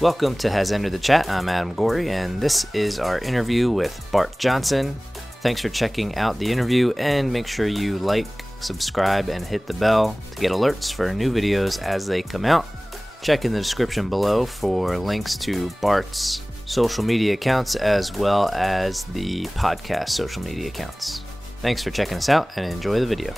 Welcome to Has Entered the Chat. I'm Adam Gorey, and this is our interview with Bart Johnson. Thanks for checking out the interview, and make sure you like, subscribe, and hit the bell to get alerts for new videos as they come out. Check in the description below for links to Bart's social media accounts as well as the podcast social media accounts. Thanks for checking us out, and enjoy the video.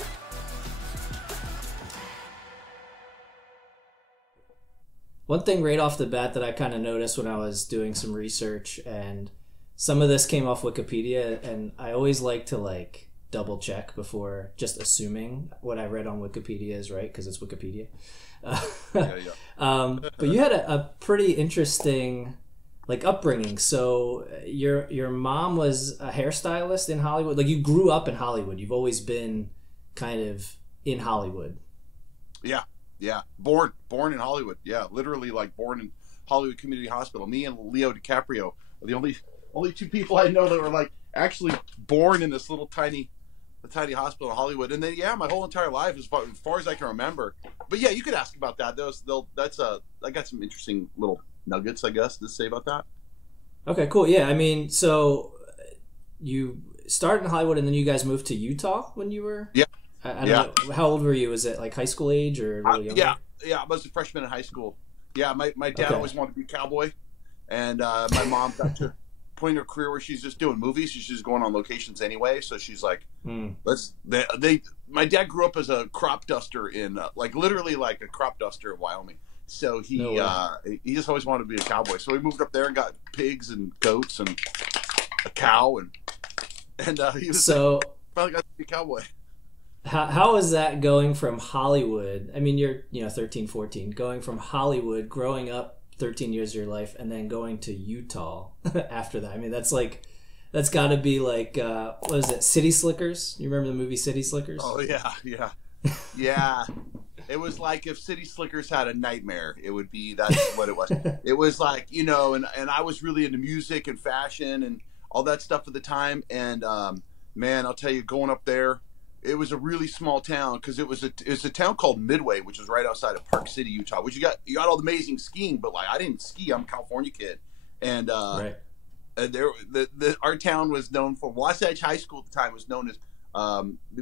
One thing right off the bat that I kind of noticed when I was doing some research, and some of this came off Wikipedia, and I always like to double check before just assuming what I read on Wikipedia is right, because it's Wikipedia. But you had a pretty interesting upbringing. So your mom was a hairstylist in Hollywood. You grew up in Hollywood. You've always been kind of in Hollywood. Yeah, born in Hollywood. Yeah, literally born in Hollywood Community Hospital. Me and Leo DiCaprio are the only two people I know that were actually born in this little tiny hospital in Hollywood. And then my whole entire life, as far as I can remember. But yeah, you could ask about that. I got some interesting little nuggets, I guess, to say about that. Okay, cool. Yeah, I mean, so you started in Hollywood, and then you guys moved to Utah when you were. Yeah. I don't know. How old were you? Was it high school age or a little younger? Yeah. I was a freshman in high school. Yeah, my dad always wanted to be a cowboy, and my mom got to a point in her career where she's just doing movies. She's just going on locations anyway. So she's like, My dad grew up as a crop duster in literally a crop duster in Wyoming. So he just always wanted to be a cowboy. So we moved up there and got pigs and goats and a cow, and he was finally got to be a cowboy. How is that going from Hollywood? I mean, you're 13, 14, going from Hollywood, growing up 13 years of your life, and then going to Utah after that. I mean, that's got to be what is it, City Slickers? You remember the movie City Slickers? Oh yeah. It was like if City Slickers had a nightmare, that's what it was. It was and I was really into music and fashion and all that stuff at the time. And man, I'll tell you, going up there, it was a really small town because it was a town called Midway, which was right outside of Park City, Utah. Which you got all the amazing skiing, but I didn't ski. I'm a California kid, and our town was known for Wasatch High School at the time was known as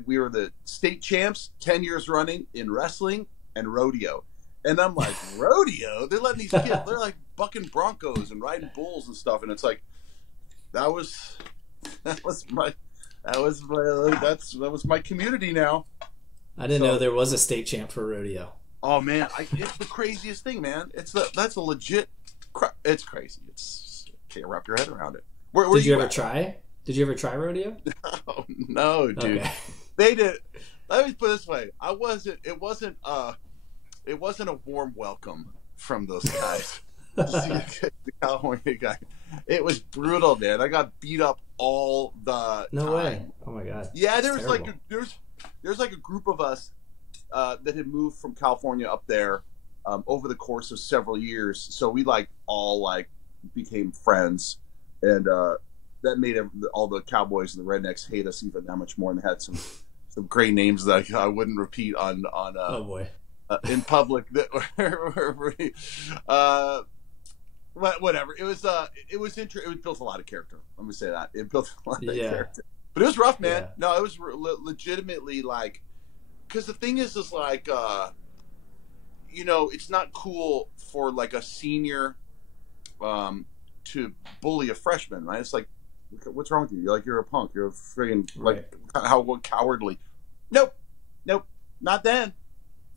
we were the state champs 10 years running in wrestling and rodeo. And I'm like, rodeo? They're letting these kids, they're bucking broncos and riding bulls and stuff, and it's that was my community now. I didn't know there was a state champ for rodeo. Oh man, it's the craziest thing, man. That's a legit. It's crazy. It's can't wrap your head around it. Did you ever try? Did you ever try rodeo? Oh, no, dude. Okay. They did. Let me put it this way. It wasn't a warm welcome from those guys. The California guy. It was brutal, man. I got beat up all the No way. Oh my god. Yeah, there's a group of us that had moved from California up there over the course of several years. So we all became friends, and that made all the cowboys and the rednecks hate us even that much more, and they had some great names that I wouldn't repeat on oh boy. In public that were whatever. It was interesting. It built a lot of character. Let me say that. It built a lot of character. But it was rough, man. Yeah. No, it was legitimately because the thing is it's not cool for a senior to bully a freshman, right? It's what's wrong with you? You're a punk. You're a friggin' how cowardly. Nope, not then.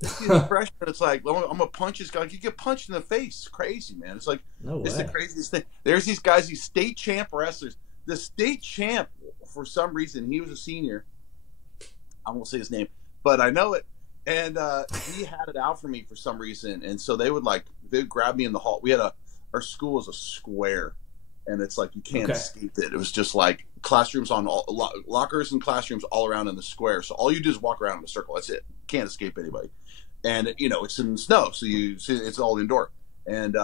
He's a freshman. It's I'm gonna punch this guy. You get punched in the face. It's crazy, man. It's it's the craziest thing. There's these guys, these state champ wrestlers. The state champ, for some reason, he was a senior. I won't say his name, but I know it. And he had it out for me for some reason. And so they would they'd grab me in the hall. Our school was a square, and it's you can't escape it. It was just classrooms on lockers and classrooms all around in the square. So all you do is walk around in a circle. That's it. Can't escape anybody. And it's in the snow, so it's all indoor. And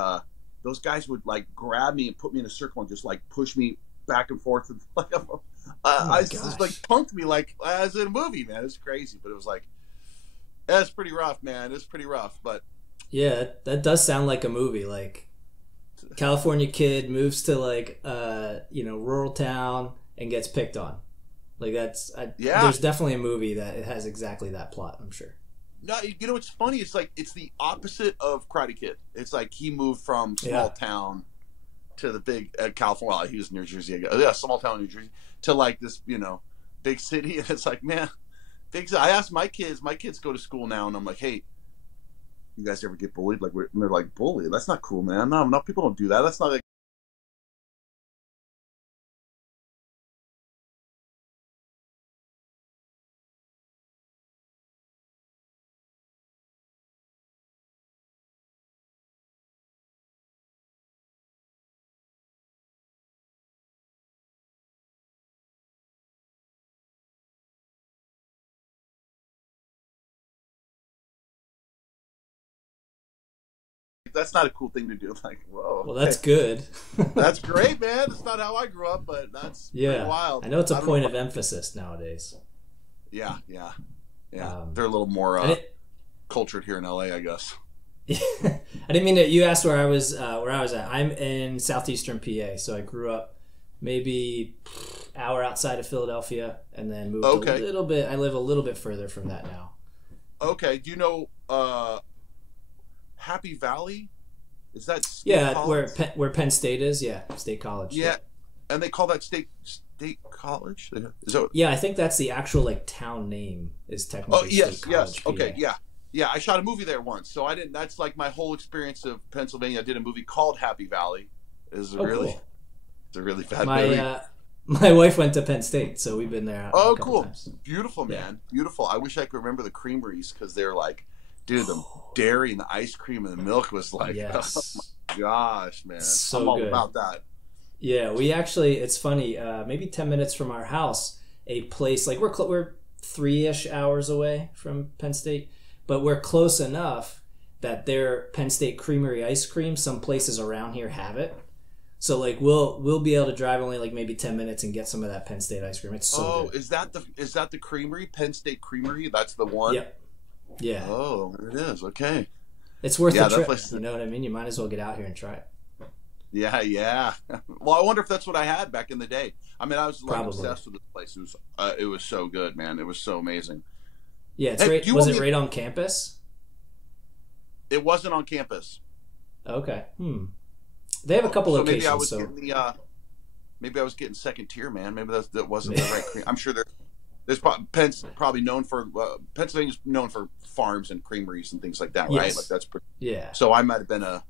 those guys would grab me and put me in a circle and just push me back and forth. And, just punked me as in a movie, man. It's crazy, but it was that's pretty rough, man. It's pretty rough, but yeah, that does sound like a movie. California kid moves to like rural town and gets picked on. Like there's definitely a movie that it has exactly that plot, I'm sure. No, you know what's funny? It's like it's the opposite of Karate Kid. It's like he moved from small town to the big California. Well, he was in New Jersey. Yeah, small town New Jersey to like this, big city. And it's like, man, I asked my kids. My kids go to school now, and I'm like, hey, you guys ever get bullied? Like, and they're like, bullied? That's not cool, man. No, people don't do that. That's not like. That's not a cool thing to do. Like, whoa. Well, that's good. That's great, man. It's not how I grew up, but that's pretty wild. I know it's a point of emphasis nowadays. Yeah. They're a little more cultured here in LA, I guess. I didn't mean to. You asked where I was at. I'm in southeastern PA, so I grew up maybe hour outside of Philadelphia, and then moved a little bit. I live a little bit further from that now. Okay. Do you know Happy Valley? Is that where Penn State is? Yeah, State College. Yeah, and they call that State College. I think that's the actual like town name is technically. State College, okay, yeah. I shot a movie there once, so I didn't. That's like my whole experience of Pennsylvania. I did a movie called Happy Valley. It's a really bad movie. My wife went to Penn State, so we've been there. Oh, cool! Times. Beautiful, man. Beautiful. I wish I could remember the creameries because they're like. Dude, the dairy and the ice cream and the milk was like, oh my gosh, man. So I'm all good. about that. Yeah, we actually, it's funny, maybe 10 minutes from our house, a place, like we're 3-ish hours away from Penn State, but we're close enough that their Penn State Creamery ice cream, some places around here have it. So like we'll be able to drive only like maybe 10 minutes and get some of that Penn State ice cream. It's so good. Is that the creamery, Penn State Creamery? That's the one? Yep. Yeah. Oh, there it is. Okay. It's worth the trip. You know what I mean? You might as well get out here and try it. Yeah. Well, I wonder if that's what I had back in the day. I mean, I was like obsessed with this place. It was so good, man. It was so amazing. Yeah, was it right on campus? It wasn't on campus. Okay. They have a couple locations. Maybe I was getting second tier, man. Maybe that wasn't the right cream. I'm sure there's probably known for Pennsylvania's known for farms and creameries and things like that, right? Like that's pretty. Yeah. So I might have been a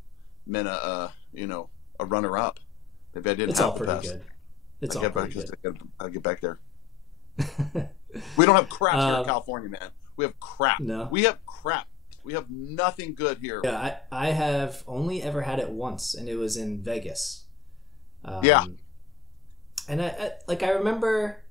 runner up. Maybe I didn't. It's all pretty good. It's all pretty good. I get back there. We don't have crap here in California, man. We have crap. No. We have crap. We have nothing good here. Yeah, I have only ever had it once, and it was in Vegas. Yeah. And I remember.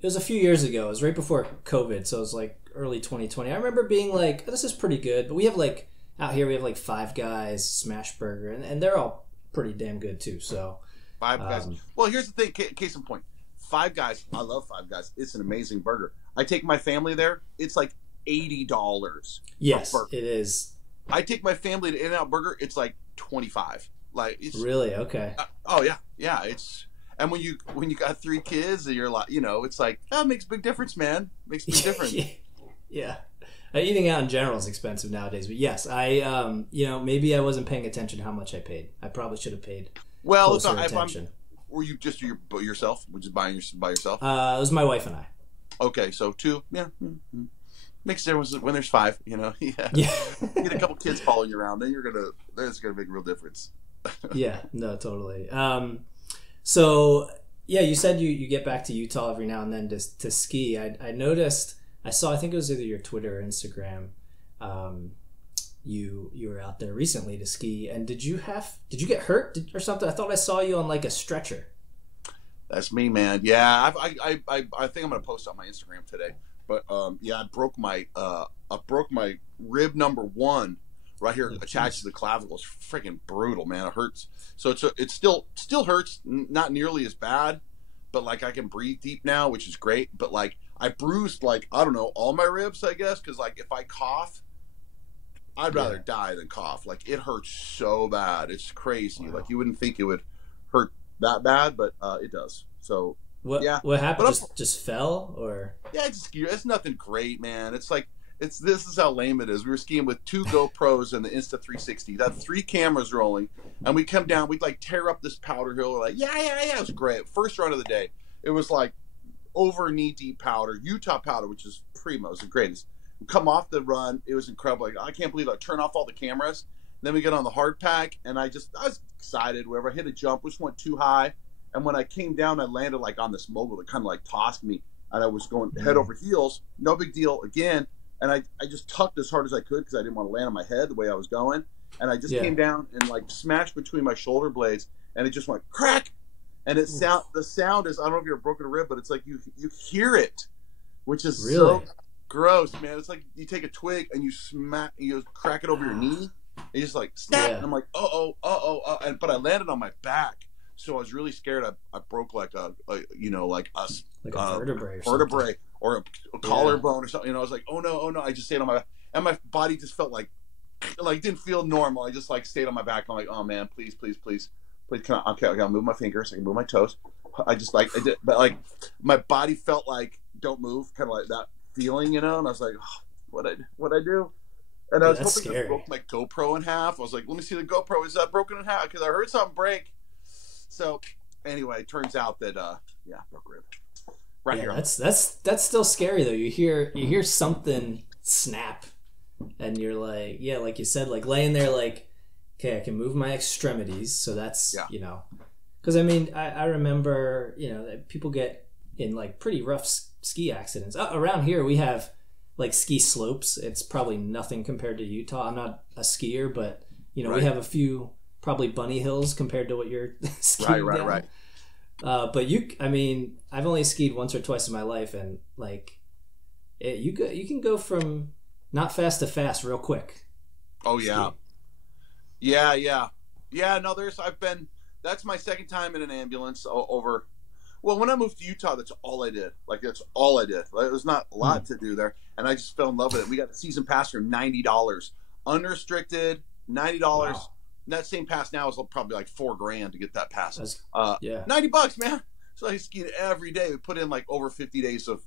It was a few years ago. It was right before COVID, so it was like early 2020. I remember being like, this is pretty good. But we have like, out here we have like Five Guys, Smash Burger, and they're all pretty damn good too. So Five Guys. Well, here's the thing, case in point. Five Guys, I love Five Guys. It's an amazing burger. I take my family there. It's like $80. Yes, it is. I take my family to In-N-Out Burger. It's like $25. Like it's really okay. Oh yeah. It's. And when you got 3 kids, and you're like, it's like, it makes a big difference, man. Makes a big difference. Yeah. Eating out in general is expensive nowadays, but yes, I maybe I wasn't paying attention to how much I paid. I probably should have paid closer attention. Were you just yourself? Were you buying by yourself? It was my wife and I. Okay, so 2, yeah. Makes a difference when there's 5. Yeah. Get a couple kids following you around, then that's gonna make a real difference. Yeah. No, totally. So, yeah, you said you get back to Utah every now and then to ski. I noticed, I think it was either your Twitter or Instagram, you were out there recently to ski. And did you get hurt or something? I thought I saw you on like a stretcher. That's me, man. Yeah, I think I'm going to post on my Instagram today. But, I broke my rib number 1 right here attached to the clavicle. It's freaking brutal, man. It hurts. So it still hurts, not nearly as bad, but like I can breathe deep now, which is great. But like I bruised, like, I don't know, all my ribs, I guess, because like if I cough, I'd rather die than cough. Like, it hurts so bad. It's crazy. Wow. Like, you wouldn't think it would hurt that bad, but it does. So What yeah. what happened? But Just fell or? yeah, it's nothing great, man. It's like this is how lame it is. We were skiing with 2 GoPros and the Insta360. That 3 cameras rolling, and we come down. We'd like tear up this powder hill. We're like, yeah. It was great. First run of the day, it was like over knee deep powder, Utah powder, which is primo. It's the greatest. We come off the run, it was incredible. Like, I can't believe I turn off all the cameras. Then we get on the hard pack, and I was excited. Wherever I hit a jump, which went too high, and when I came down, I landed like on this mogul that kind of like tossed me, and I was going head over heels. No big deal again. And I just tucked as hard as I could because I didn't want to land on my head the way I was going. And I just came down and like smashed between my shoulder blades, and it just went crack. And the sound is, I don't know if you're a broken rib, but it's like you hear it, which is so gross, man. It's like you take a twig and you crack it over your knee. And just like snap. And I'm like, but I landed on my back. So I was really scared. I broke like a vertebrae or a collarbone or something. I was like, oh no. I just stayed on my back, and my body just felt like didn't feel normal. I just like stayed on my back. I'm like, oh man, please, can I gotta move my fingers. I can move my toes. I did, but like my body felt like don't move, kind of like that feeling, And I was like, oh, what I do? And I was hoping I broke my GoPro in half. I was like, let me see the GoPro. Is that broken in half? Because I heard something break. So anyway, it turns out that broke rib. Right here. That's still scary though. You hear something snap, and you're like, like you said, like laying there, like, okay, I can move my extremities, so that's because I mean, I remember that people get in like pretty rough ski accidents. Around here, we have like ski slopes. It's probably nothing compared to Utah. I'm not a skier, but we have a few probably bunny hills compared to what you're skiing down. Right. But I've only skied once or twice in my life, and like, you can go from not fast to fast real quick. Oh yeah, yeah. No, that's my second time in an ambulance over. Well, when I moved to Utah, that's all I did. Like, that's all I did. Like, there's not a lot to do there, and I just fell in love with it. We got the season pass for $90, unrestricted, $90. Wow. That same pass now is probably like $4,000 to get that pass. $90, man. So I skied every day. We put in like over 50 days of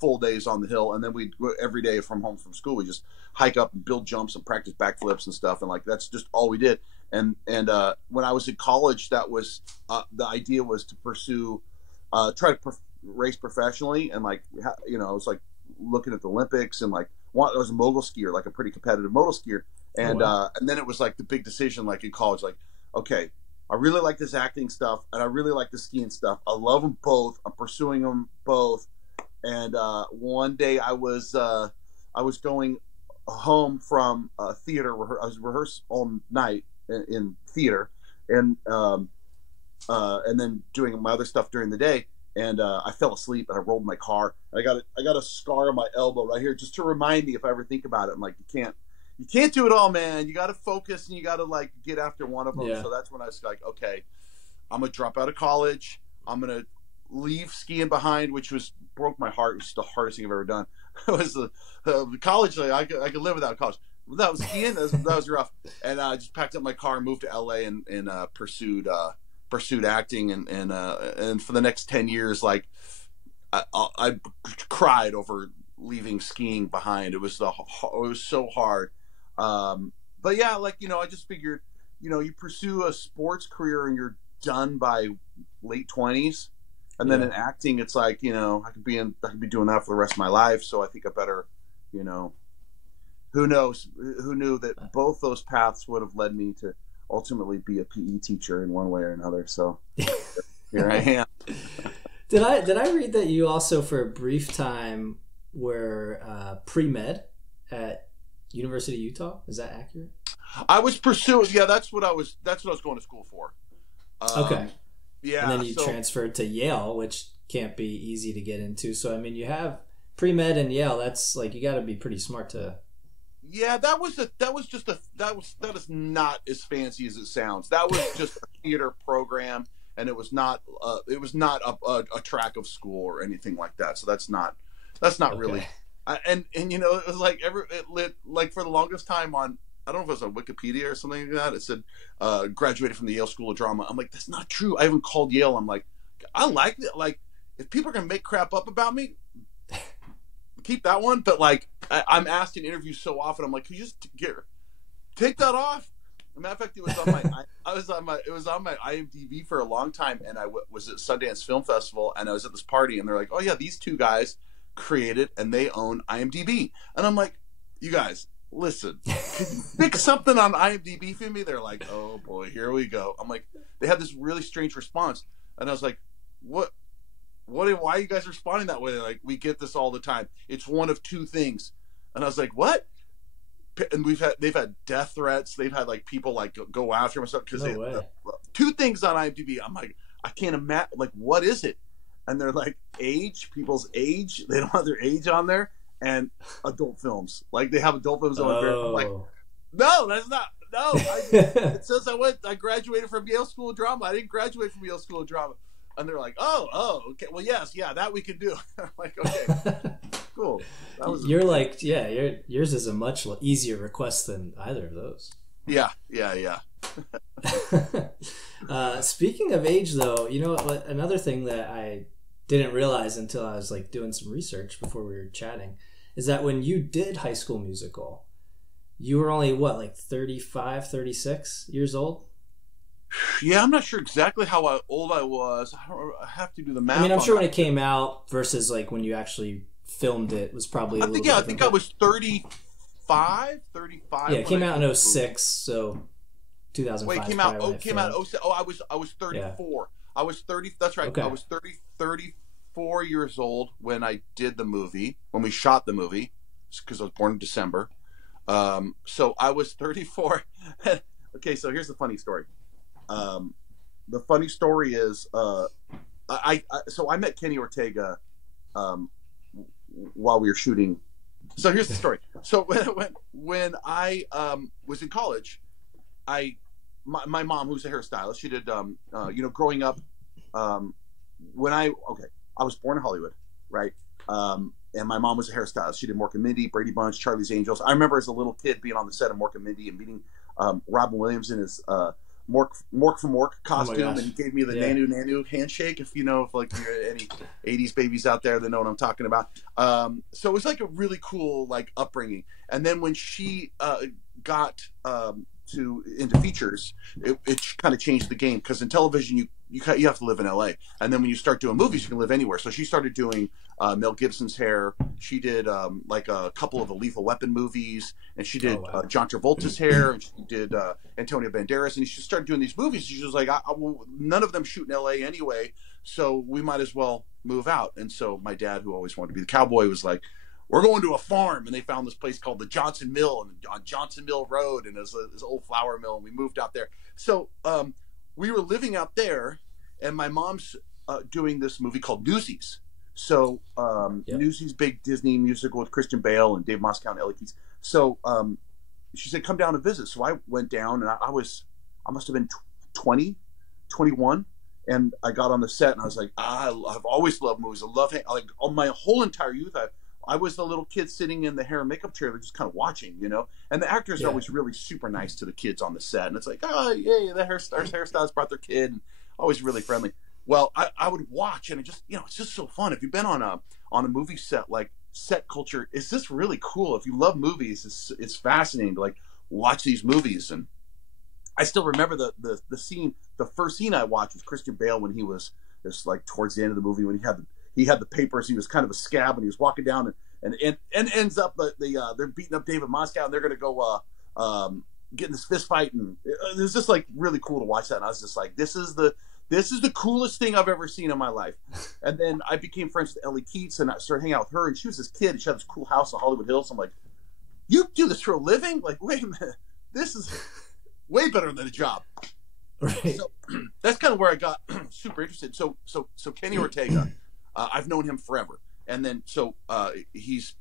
full days on the hill, and then we every day from home from school we just hike up and build jumps and practice backflips and stuff, and like that's just all we did. And when I was in college, that was the idea was to pursue try to race professionally, and like I was like looking at the Olympics and like I was a mogul skier, like a pretty competitive mogul skier. And and then it was like the big decision, like in college, like, okay, I really like this acting stuff, and I really like the skiing stuff. I love them both. I'm pursuing them both. And one day I was going home from theater. I was rehearsed all night in theater, and then doing my other stuff during the day. And I fell asleep, and I rolled my car. I got a scar on my elbow right here, just to remind me if I ever think about it. I'm like, you can't do it all, man. You got to focus, and you got to like get after one of them. So that's when I was like, okay, I'm gonna drop out of college. I'm gonna leave skiing behind, which broke my heart. It was the hardest thing I've ever done. It was the college. Like, I could live without college. That was skiing. That was rough. And I just packed up my car and moved to LA and pursued acting. And for the next 10 years, like I cried over leaving skiing behind. It was so hard. But yeah, like, I just figured, you pursue a sports career and you're done by late 20s. And then in acting, it's like, I could be doing that for the rest of my life. So I think I better, who knows, who knew that both those paths would have led me to ultimately be a PE teacher in one way or another. So here I am. Did I read that you also for a brief time were pre-med at University of Utah? Is that accurate? I was pursuing. Yeah, that's what I was going to school for. Okay. Yeah. And then you transferred to Yale, which can't be easy to get into. So I mean, you have pre-med and Yale. That's like, you got to be pretty smart to. Yeah, that is not as fancy as it sounds. That was just a theater program, and it was not a track of school or anything like that. So that's not really And you know, it was like like for the longest time on, I don't know if it was on Wikipedia or something like that. It said graduated from the Yale School of Drama. I'm like, that's not true. I haven't called Yale. I'm like, I like it. Like, if people are gonna make crap up about me, keep that one. But like, I'm asked in interviews so often. I'm like, can you just take that off? As a matter of fact, it was on it was on my IMDb for a long time, and I was at Sundance Film Festival, and I was at this party, and they're like, oh yeah, these two guys created and they own IMDb, and I'm like, you guys, listen, can you pick something on IMDb for me? They're like, oh boy, here we go. I'm like, they had this really strange response, and I was like, why are you guys responding that way? They're like, we get this all the time. It's one of two things, and I was like, what? And they've had death threats. They've had like people like go after them and stuff because two things on IMDb. I'm like, I can't imagine. Like, what is it? And they're like, people's age. They don't have their age on there, and adult films. Like, they have adult films on there. I'm like, no, that's not. No, it says I graduated from Yale School of Drama. I didn't graduate from Yale School of Drama. And they're like, oh, okay. Well, yes, yeah, that we can do. I'm like, okay. Cool. Yours is a much easier request than either of those. Yeah. Speaking of age, though, you know, another thing that I didn't realize until I was like doing some research before we were chatting is that when you did High School Musical, you were only like 35, 36 years old? Yeah, I'm not sure exactly how old I was. I have to do the math. I mean, I'm sure when it came out versus like when you actually filmed it was probably I think I was 35. Yeah, it came out in 06, so 2005. Wait, came out 06. Oh, I was 34. Yeah. I was 30. That's right. Okay. I was 34 years old when I did the movie, when we shot the movie, because I was born in December. So I was 34. Okay, so here's the funny story. The funny story is, I met Kenny Ortega while we were shooting. So here's the story. So when I was in college, my mom, who's a hairstylist, she did growing up, when I was born in Hollywood, right? And my mom was a hairstylist. She did Mork and Mindy, Brady Bunch, Charlie's Angels. I remember as a little kid being on the set of Mork and Mindy and meeting Robin Williams in his Mork from Mork costume, and he gave me the Nanu handshake. If you know, if like you're any '80s babies out there that know what I'm talking about. So it was like a really cool like upbringing. And then when she got into features, it kind of changed the game, because in television you have to live in LA, and then when you start doing movies you can live anywhere. So she started doing Mel Gibson's hair. She did like a couple of the Lethal Weapon movies, and she did John Travolta's hair, and she did Antonio Banderas, and she started doing these movies. She was like, none of them shoot in LA anyway, so we might as well move out. And so my dad, who always wanted to be the cowboy, was like, we're going to a farm, and they found this place called the Johnson Mill on Johnson Mill Road, and it was this old flour mill, and we moved out there. So we were living out there, and my mom's doing this movie called Newsies. So Newsies, big Disney musical with Christian Bale and Dave Moscow and Ellie Keys. So she said, come down and visit. So I went down, and I must have been 20, 21. And I got on the set, and I was like, I've always loved movies. I love like all my whole entire youth. I was the little kid sitting in the hair and makeup chair, just kind of watching, you know. And the actors are always really super nice to the kids on the set, and it's like, oh yeah, the hairstylists brought their kid, and always really friendly. Well, I would watch, and it's just so fun. If you've been on a movie set, like set culture, it's just really cool. If you love movies, it's fascinating to like watch these movies. And I still remember the scene, the first scene I watched was Christian Bale when he was just like towards the end of the movie, when he had the papers. He was kind of a scab, and he was walking down, and ends up they're beating up David Moscow, and they're gonna go get in this fist fight, and it was just like really cool to watch that. And I was just like, this is the coolest thing I've ever seen in my life. And then I became friends with Ellie Keats, and I started hanging out with her, and she was this kid, and she had this cool house in Hollywood Hills. I'm like, you do this for a living? Like, wait a minute, this is way better than a job. Right. So that's kind of where I got super interested. So Kenny Ortega, I've known him forever. And then, he's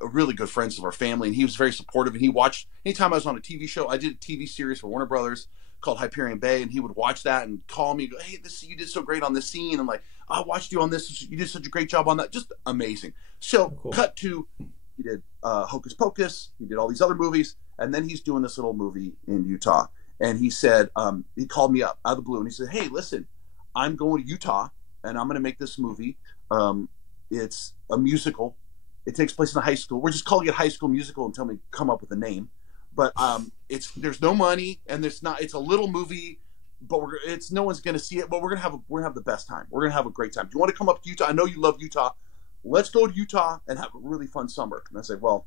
a really good friend of our family, and he was very supportive, and he watched, anytime I was on a TV show, I did a TV series for Warner Brothers called Hyperion Bay, and he would watch that and call me and go, hey, you did so great on this scene. I'm like, I watched you on this. You did such a great job on that. Just amazing. So Cool. cut to, he did Hocus Pocus. He did all these other movies. And then he's doing this little movie in Utah. And he said, he called me up out of the blue and he said, hey, listen, I'm going to Utah and I'm going to make this movie. It's a musical. It takes place in a high school. We're just calling it High School Musical until we come up with a name. But there's no money and it's a little movie, but no one's going to see it, but we're going to have the best time. We're going to have a great time. Do you want to come up to Utah? I know you love Utah. Let's go to Utah and have a really fun summer. And I said, well,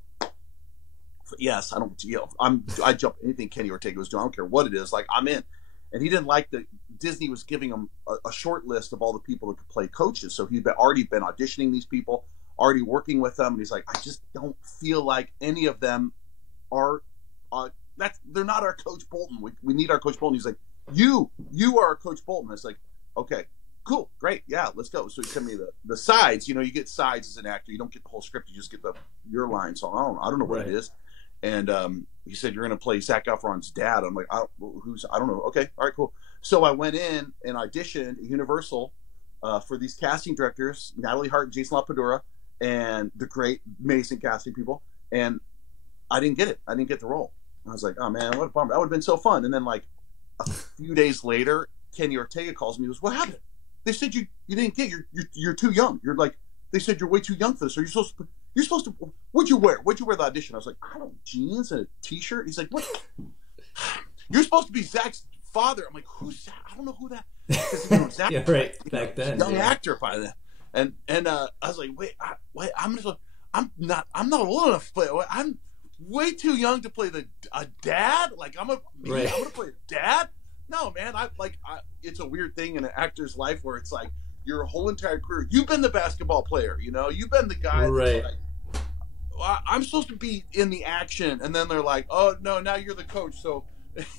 yes, I jump anything Kenny Ortega was doing. I don't care what it is. Like, I'm in. And he didn't like that Disney was giving him a short list of all the people that could play coaches. So he'd already been auditioning these people, already working with them. And he's like, I just don't feel like any of them are, they're not our Coach Bolton. We need our Coach Bolton. He's like, you are our Coach Bolton. I was like, okay, cool, great, yeah, let's go. So he sent me the sides. You get sides as an actor. You don't get the whole script. You just get your line. So I don't know what it is. And he said, you're going to play Zac Efron's dad. I'm like, I don't know. Okay, all right, cool. So I went in and auditioned at Universal for these casting directors, Natalie Hart, Jason LaPadura, and the great, amazing casting people. And I didn't get it. I didn't get the role. I was like, oh man, what a bummer. That would have been so fun. And then like a few days later, Kenny Ortega calls me. He goes, what happened? They said you didn't get. You're too young. You're like, they said you're way too young for this. Are you supposed to? What'd you wear? What'd you wear the audition? I was like, I don't jeans and a t-shirt. He's like, what? You're supposed to be Zach's father. I'm like, who's Zach? I don't know who that. Zach, yeah, right. Back then, young actor by then. And I was like, wait, I'm not old enough to play. I'm way too young to play a dad. Like I'm gonna play a dad. No, man. It's a weird thing in an actor's life where it's like your whole entire career, you've been the basketball player, you've been the guy right. That's like, well, I'm supposed to be in the action, and then they're like, oh no, now you're the coach, so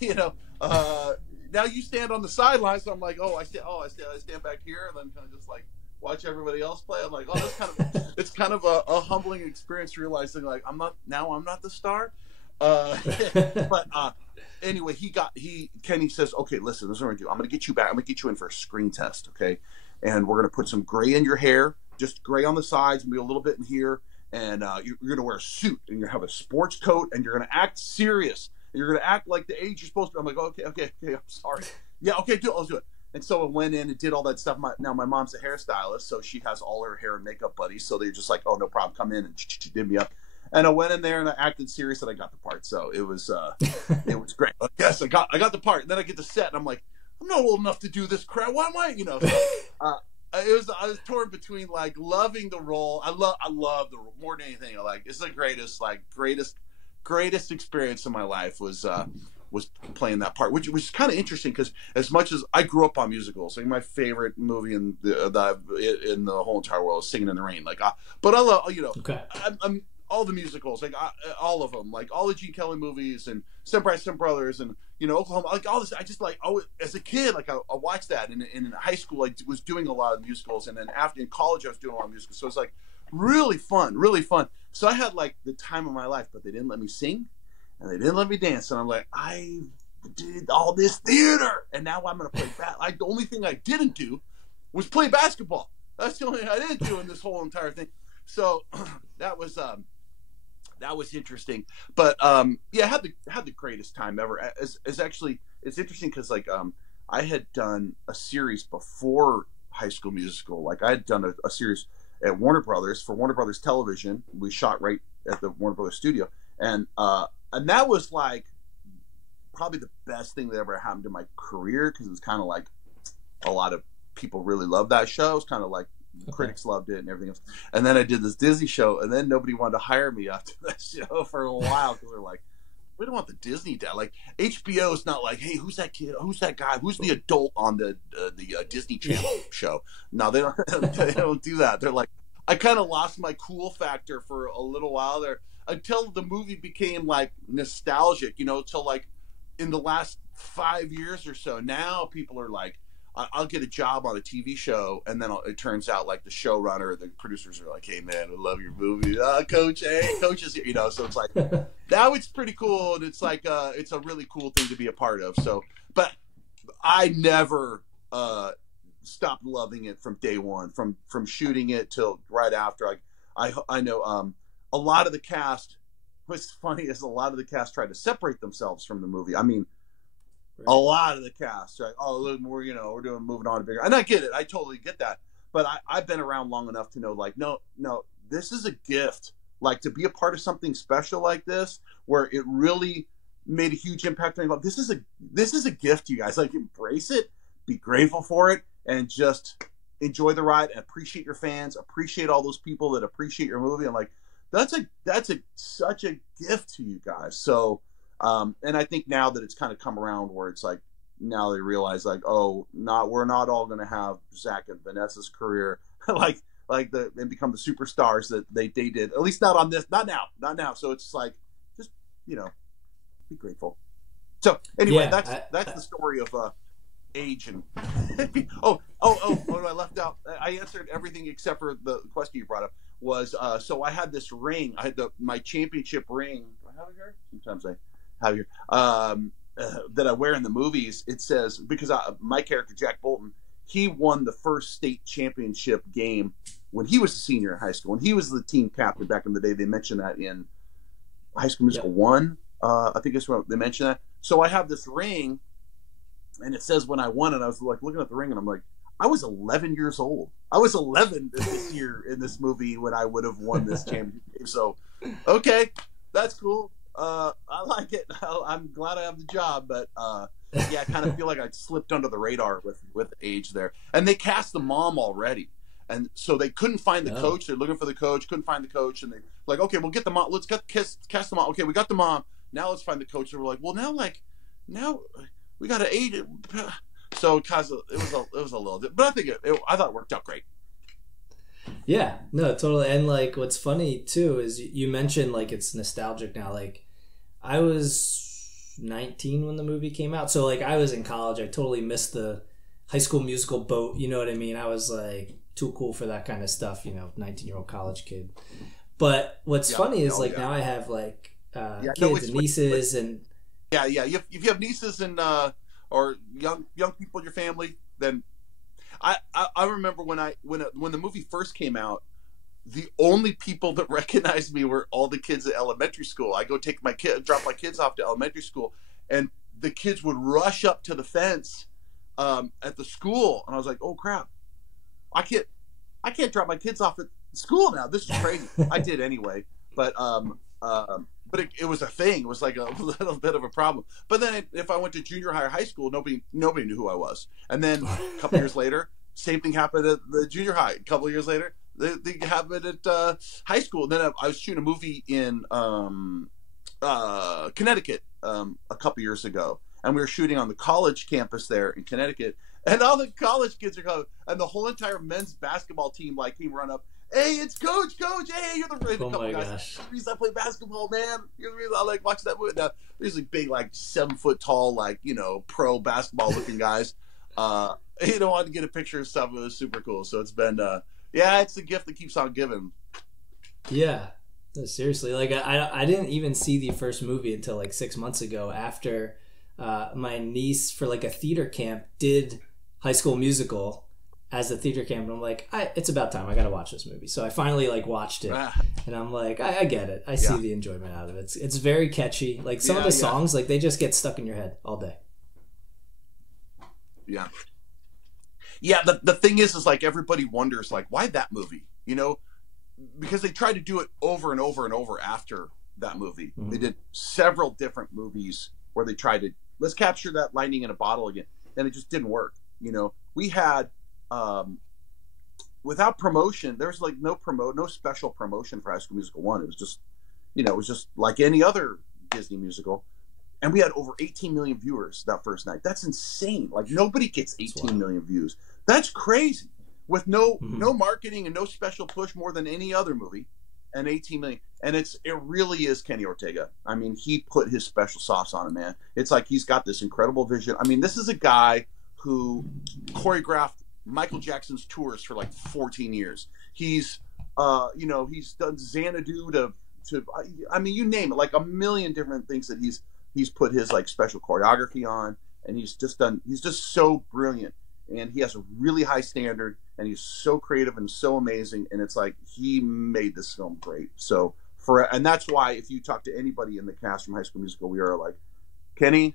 now you stand on the sidelines. So I'm like, I stand back here, and then kind of just like watch everybody else play. I'm like, it's kind of a humbling experience, realizing like I'm not the star. But anyway, Kenny says, okay, listen, this is what I'm gonna do. I'm gonna get you back. I'm gonna get you in for a screen test, okay? And we're gonna put some gray in your hair, just gray on the sides, maybe a little bit in here, and you're gonna wear a suit, and you're gonna have a sports coat, and you're gonna act serious, and you're gonna act like the age you're supposed to. I'm like, okay, I'm sorry. Yeah, okay, I'll do it. And so I went in and did all that stuff. Now my mom's a hairstylist, so she has all her hair and makeup buddies. So they're just like, oh, no problem, come in, and she did me up. And I went in there and I acted serious and I got the part. So it was great. Yes, I got the part. And then I get to set and I'm like, I'm not old enough to do this crap. Why am I? I was torn between like loving the role. I love the role more than anything. It's the greatest experience in my life was playing that part, which was kind of interesting because as much as I grew up on musicals, like my favorite movie in the whole entire world is Singing in the Rain. But I love Okay. I'm all the musicals, all of them, like all the Gene Kelly movies and Step by Step Brothers and Oklahoma, like all this. I just as a kid, I watched that, and in high school I was doing a lot of musicals, and then after in college I was doing a lot of musicals. So it's like really fun. So I had like the time of my life, but they didn't let me sing and they didn't let me dance, and I'm like, I did all this theater, and now I'm gonna play the only thing I didn't do was play basketball. That's the only thing I didn't do in this whole entire thing. So that was interesting, but yeah, I had the greatest time ever. It's interesting because I had done a series before High School Musical. Like I had done a series at Warner Brothers for Warner Brothers Television. We shot right at the Warner Brothers studio, and that was like probably the best thing that ever happened to my career because it was kind of like a lot of people really loved that show. It's kind of like critics loved it and everything else. And then I did this Disney show, and then nobody wanted to hire me after that show for a while because they're like, we don't want the Disney dad. Like HBO is not like, hey, who's that kid? Who's that guy? Who's the adult on the Disney Channel show? No, they don't. They don't do that. They're like, I kind of lost my cool factor for a little while there until the movie became like nostalgic. Till like in the last 5 years or so. Now people are like, I'll get a job on a TV show, and then it turns out like the showrunner, the producers are like, "Hey man, I love your movie, Coach. Hey, Coach is here." So it's like now it's pretty cool, and it's like it's a really cool thing to be a part of. So, but I never stopped loving it from day one, from shooting it till right after. I know a lot of the cast. What's funny is a lot of the cast tried to separate themselves from the movie. I mean, a lot of the cast, like, oh, look, we're doing moving on to bigger, and I get it. I totally get that. But I've been around long enough to know, like, no, this is a gift. Like, to be a part of something special like this, where it really made a huge impact on me. This is a gift, you guys. Like, embrace it, be grateful for it, and just enjoy the ride and appreciate your fans, appreciate all those people that appreciate your movie. And like, that's such a gift to you guys. So, and I think now that it's kind of come around where it's like, now they realize like, oh, we're not all going to have Zach and Vanessa's career and become the superstars that they did. At least not on this, not now. So it's like, just, be grateful. So anyway, that's the story of age and oh, I left out. I answered everything except for the question you brought up. Was so I had this ring. I had my championship ring. Do I have it here? Sometimes I have here. That I wear in the movies. It says, because my character Jack Bolton, he won the first state championship game when he was a senior in high school, and he was the team captain back in the day. They mentioned that in High School Musical 1. I think it's what they mentioned that. So I have this ring, and it says when I won it. I was like looking at the ring, and I'm like, I was 11 years old. I was 11 this year in this movie when I would have won this championship. So, okay, that's cool. I like it. I'm glad I have the job, but yeah, I kind of feel like I slipped under the radar with age there. And they cast the mom already, and so they couldn't find the coach. They're looking for the coach, couldn't find the coach, and they like, okay, we'll get the mom. Let's cast the mom. Okay, we got the mom. Now let's find the coach. And we're like, well, now we got to age it. So it was a little bit, but I think I thought it worked out great. Yeah, no, totally. And like, what's funny too is you mentioned like it's nostalgic now. Like, I was 19 when the movie came out, so like I was in college. I totally missed the High School Musical boat. You know what I mean? I was like too cool for that kind of stuff. 19-year-old college kid. But what's funny is now I have like kids and nieces and if you have nieces and or young people in your family, then I remember when the movie first came out, the only people that recognized me were all the kids at elementary school. I go drop my kids off to elementary school, and the kids would rush up to the fence at the school, and I was like, oh crap, I can't drop my kids off at school now. This is crazy. I did anyway, but it was a thing. It was like a little bit of a problem. But then if I went to junior high or high school, nobody knew who I was. And then a couple years later, same thing happened at the junior high. A couple of years later, they happened at high school. And then I was shooting a movie in Connecticut a couple years ago. And we were shooting on the college campus there in Connecticut. And all the college kids are coming. And the whole entire men's basketball team came run up. Hey, it's Coach! Hey, you're the oh my guys. Gosh. The reason I play basketball, man. You're the reason I like watching that movie. Now, these like big, 7 foot tall, pro basketball looking guys. Wanted to get a picture of stuff. It was super cool. So it's been, it's the gift that keeps on giving. Yeah, no, seriously. Like I didn't even see the first movie until 6 months ago after my niece for a theater camp did High School Musical as a theater camp, and I'm like, it's about time. I gotta watch this movie. So I finally watched it, and I'm like, I get it. I see the enjoyment out of it. It's very catchy. Some of the songs, they just get stuck in your head all day. Yeah. Yeah, the thing is everybody wonders why that movie? Because they tried to do it over and over and over after that movie. Mm-hmm. They did several different movies where they tried to let's capture that lightning in a bottle again, and it just didn't work. We had without promotion, there's no special promotion for High School Musical 1. It was just like any other Disney musical. And we had over 18 million viewers that first night. That's insane. Nobody gets 18 million views. That's crazy. With no marketing and no special push more than any other movie, and 18 million. And it really is Kenny Ortega. I mean, he put his special sauce on it, man. It's he's got this incredible vision. I mean, this is a guy who choreographed Michael Jackson's tours for 14 years. He's he's done Xanadu to I mean, you name it, a million different things that he's put his special choreography on, and he's just so brilliant. and he has a really high standard, and he's so creative and so amazing, and it's like he made this film great. So and that's why if you talk to anybody in the cast from High School Musical, we are like, Kenny,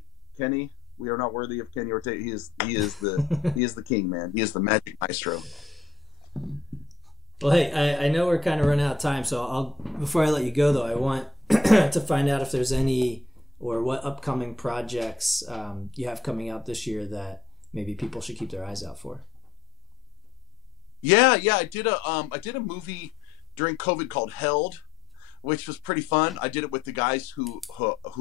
we are not worthy of Kenny Ortega. He is the king, man. He is the magic maestro. Well, hey, I know we're kind of running out of time, so before I let you go though, I want to find out if there's any or what upcoming projects you have coming out this year that maybe people should keep their eyes out for. Yeah, I did a movie during COVID called Held, which was pretty fun. I did it with the guys who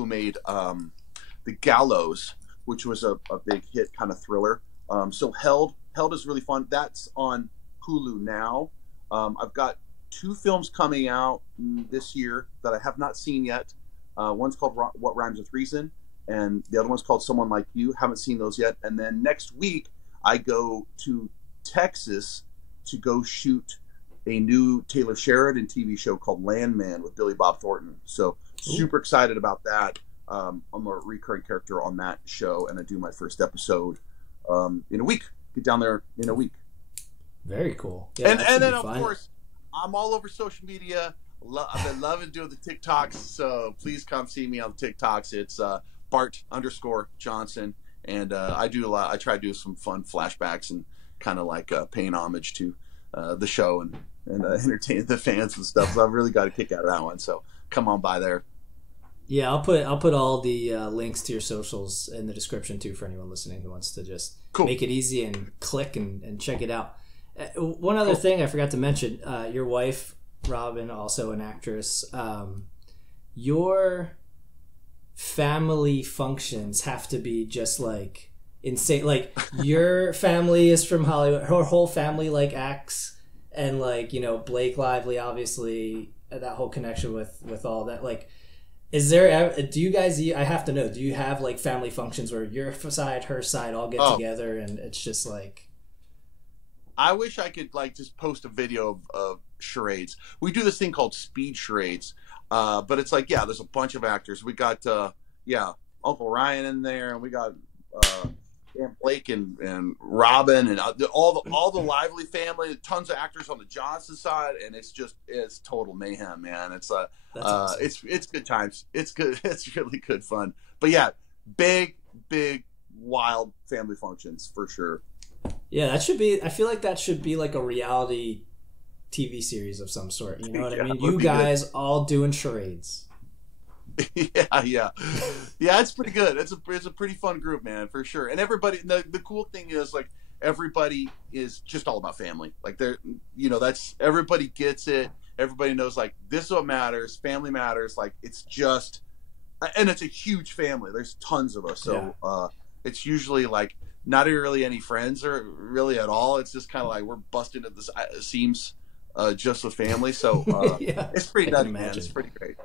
made The Gallows, which was a big hit kind of thriller. So Held is really fun. That's on Hulu now. I've got 2 films coming out this year that I have not seen yet. One's called What Rhymes with Reason, and the other one's called Someone Like You. Haven't seen those yet. And then next week, I go to Texas to go shoot a new Taylor Sheridan TV show called Landman with Billy Bob Thornton. So super excited about that. I'm a recurring character on that show, and I do my first episode in a week. Get down there in a week. Very cool. Yeah, and then, of course, I'm all over social media. I've been loving doing the TikToks, so please come see me on TikToks. It's Bart_Johnson, and I do a lot. I try to do some fun flashbacks and kind of like paying homage to the show and entertain the fans and stuff. So I've really got a kick out of that one. So come on by there. Yeah, I'll put all the links to your socials in the description too for anyone listening who wants to just make it easy and click and check it out. One other thing I forgot to mention: your wife, Robin, also an actress. Your family functions have to be just like insane. Like your family is from Hollywood. Her whole family like acts, and like Blake Lively, obviously that whole connection with all that. Like, is there? Do you guys? I have to know. Do you have like family functions where your side, her side all get together, and it's just like? I wish I could like just post a video of charades. We do this thing called speed charades, but it's like there's a bunch of actors. We got Uncle Ryan in there, and we got Aunt Blake and Robin and all the Lively family. Tons of actors on the Johnson side, and it's total mayhem, man. It's awesome. It's good times. It's good. It's really good fun. But yeah, big wild family functions for sure. Yeah, that should be. I feel like that should be like a reality TV series of some sort. You know what I mean? You guys all doing charades. Yeah. It's pretty good. It's a pretty fun group, man, for sure. And everybody. The cool thing is like everybody is just all about family. Like they're, that's everybody gets it. Everybody knows like this is what matters. Family matters. Like it's just, and it's a huge family. There's tons of us, so it's usually like. Not really any friends or really at all. It's just kind of like we're busting at the seams just with family. So it's pretty nutty, man. It's pretty great.